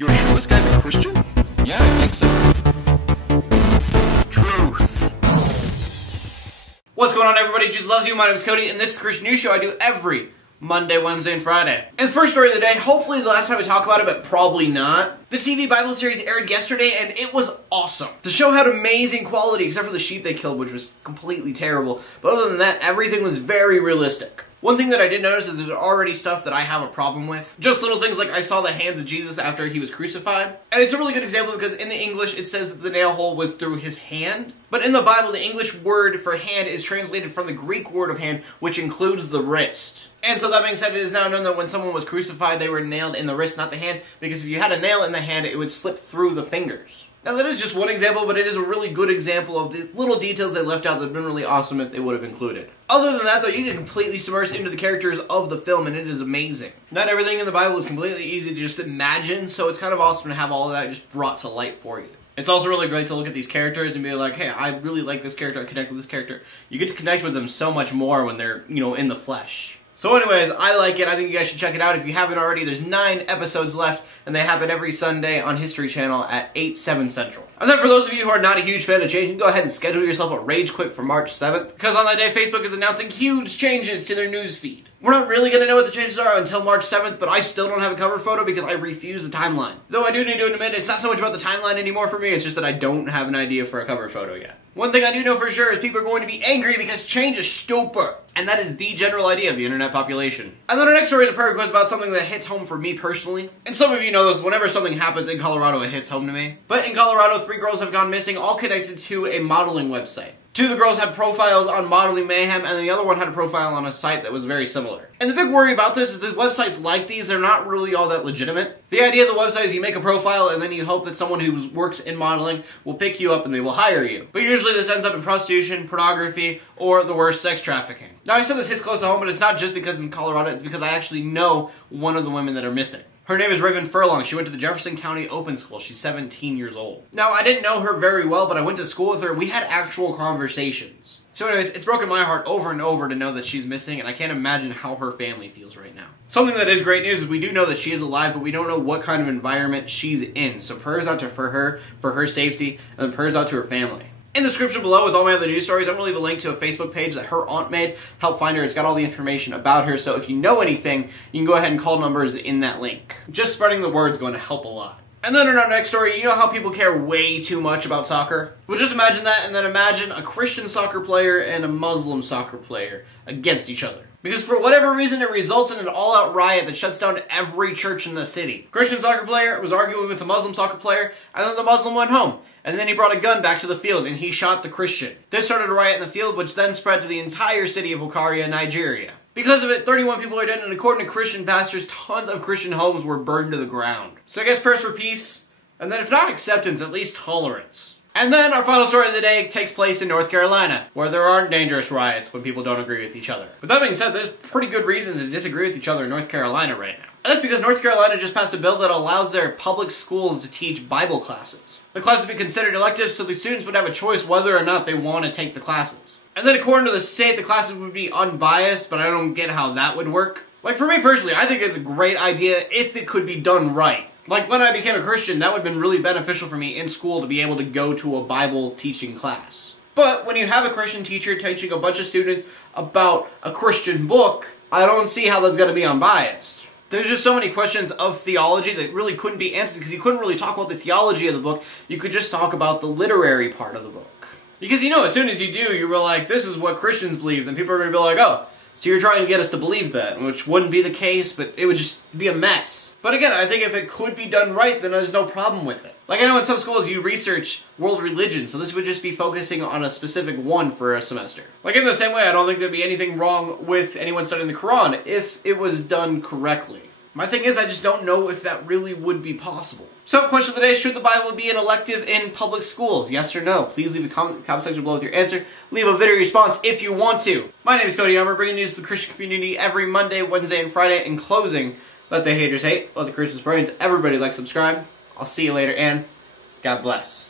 You're sure this guy's a Christian? Yeah, I think so. Truth. What's going on, everybody? Jesus loves you. My name is Cody, and this is the Christian News Show I do every Monday, Wednesday, and Friday. And the first story of the day, hopefully the last time we talk about it, but probably not. The TV Bible series aired yesterday, and it was awesome. The show had amazing quality, except for the sheep they killed, which was completely terrible. But other than that, everything was very realistic. One thing that I did notice is there's already stuff that I have a problem with. Just little things like I saw the hands of Jesus after he was crucified. And it's a really good example because in the English it says that the nail hole was through his hand. But in the Bible, the English word for hand is translated from the Greek word of hand, which includes the wrist. And so that being said, it is now known that when someone was crucified, they were nailed in the wrist, not the hand, because if you had a nail in the hand, it would slip through the fingers. Now that is just one example, but it is a really good example of the little details they left out that would have been really awesome if they would have included. Other than that though, you get completely submersed into the characters of the film and it is amazing. Not everything in the Bible is completely easy to just imagine, so it's kind of awesome to have all of that just brought to light for you. It's also really great to look at these characters and be like, hey, I really like this character, I connect with this character. You get to connect with them so much more when they're, in the flesh. So anyways, I like it. I think you guys should check it out. If you haven't already, there's 9 episodes left, and they happen every Sunday on History Channel at 8/7 Central. And then for those of you who are not a huge fan of change, you can go ahead and schedule yourself a Rage Quit for March 7th, because on that day, Facebook is announcing huge changes to their news feed. We're not really going to know what the changes are until March 7th, but I still don't have a cover photo because I refuse the timeline. Though I do need to admit, it's not so much about the timeline anymore for me, it's just that I don't have an idea for a cover photo yet. One thing I do know for sure is people are going to be angry because change is stupid. And that is the general idea of the internet population. And then our next story is a prayer request about something that hits home for me personally. And some of you know this, whenever something happens in Colorado, it hits home to me. But in Colorado, 3 girls have gone missing, all connected to a modeling website. 2 of the girls had profiles on Modeling Mayhem, and the other one had a profile on a site that was very similar. And the big worry about this is that websites like these, they're not really all that legitimate. The idea of the website is you make a profile and then you hope that someone who works in modeling will pick you up and they will hire you. But usually this ends up in prostitution, pornography, or the worst, sex trafficking. Now I said this hits close to home, but it's not just because in Colorado, it's because I actually know one of the women that are missing. Her name is Raven Furlong. She went to the Jefferson County Open School. She's 17 years old. Now, I didn't know her very well, but I went to school with her. We had actual conversations. So anyways, it's broken my heart over and over to know that she's missing, and I can't imagine how her family feels right now. Something that is great news is we do know that she is alive, but we don't know what kind of environment she's in. So prayers out to for her safety, and then prayers out to her family. In the description below with all my other news stories, I'm going to leave a link to a Facebook page that her aunt made. Help find her. It's got all the information about her, so if you know anything, you can go ahead and call numbers in that link. Just spreading the word is going to help a lot. And then in our next story, you know how people care way too much about soccer? Well, just imagine that, and then imagine a Christian soccer player and a Muslim soccer player against each other. Because for whatever reason, it results in an all-out riot that shuts down every church in the city. Christian soccer player was arguing with the Muslim soccer player, and then the Muslim went home. And then he brought a gun back to the field, and he shot the Christian. This started a riot in the field, which then spread to the entire city of Okaria, Nigeria. Because of it, 31 people are dead, and according to Christian pastors, tons of Christian homes were burned to the ground. So I guess prayers for peace, and then if not acceptance, at least tolerance. And then our final story of the day takes place in North Carolina, where there aren't dangerous riots when people don't agree with each other. But that being said, there's pretty good reason to disagree with each other in North Carolina right now. And that's because North Carolina just passed a bill that allows their public schools to teach Bible classes. The classes would be considered elective, so the students would have a choice whether or not they want to take the classes. And then according to the state, the classes would be unbiased, but I don't get how that would work. Like for me personally, I think it's a great idea if it could be done right. Like when I became a Christian, that would have been really beneficial for me in school to be able to go to a Bible teaching class. But when you have a Christian teacher teaching a bunch of students about a Christian book, I don't see how that's going to be unbiased. There's just so many questions of theology that really couldn't be answered because you couldn't really talk about the theology of the book. You could just talk about the literary part of the book. Because as soon as you do, you were like, this is what Christians believe, then people are going to be like, oh, so you're trying to get us to believe that, which wouldn't be the case, but it would just be a mess. But again, I think if it could be done right, then there's no problem with it. Like I know in some schools you research world religion, so this would just be focusing on a specific one for a semester. Like in the same way, I don't think there'd be anything wrong with anyone studying the Quran if it was done correctly. My thing is, I just don't know if that really would be possible. So, question of the day, should the Bible be an elective in public schools? Yes or no? Please leave a comment section below with your answer. Leave a video response if you want to. My name is Cody, and we're bringing news to the Christian community every Monday, Wednesday, and Friday. In closing, let the haters hate, let the Christians pray, and to everybody like, subscribe. I'll see you later, and God bless.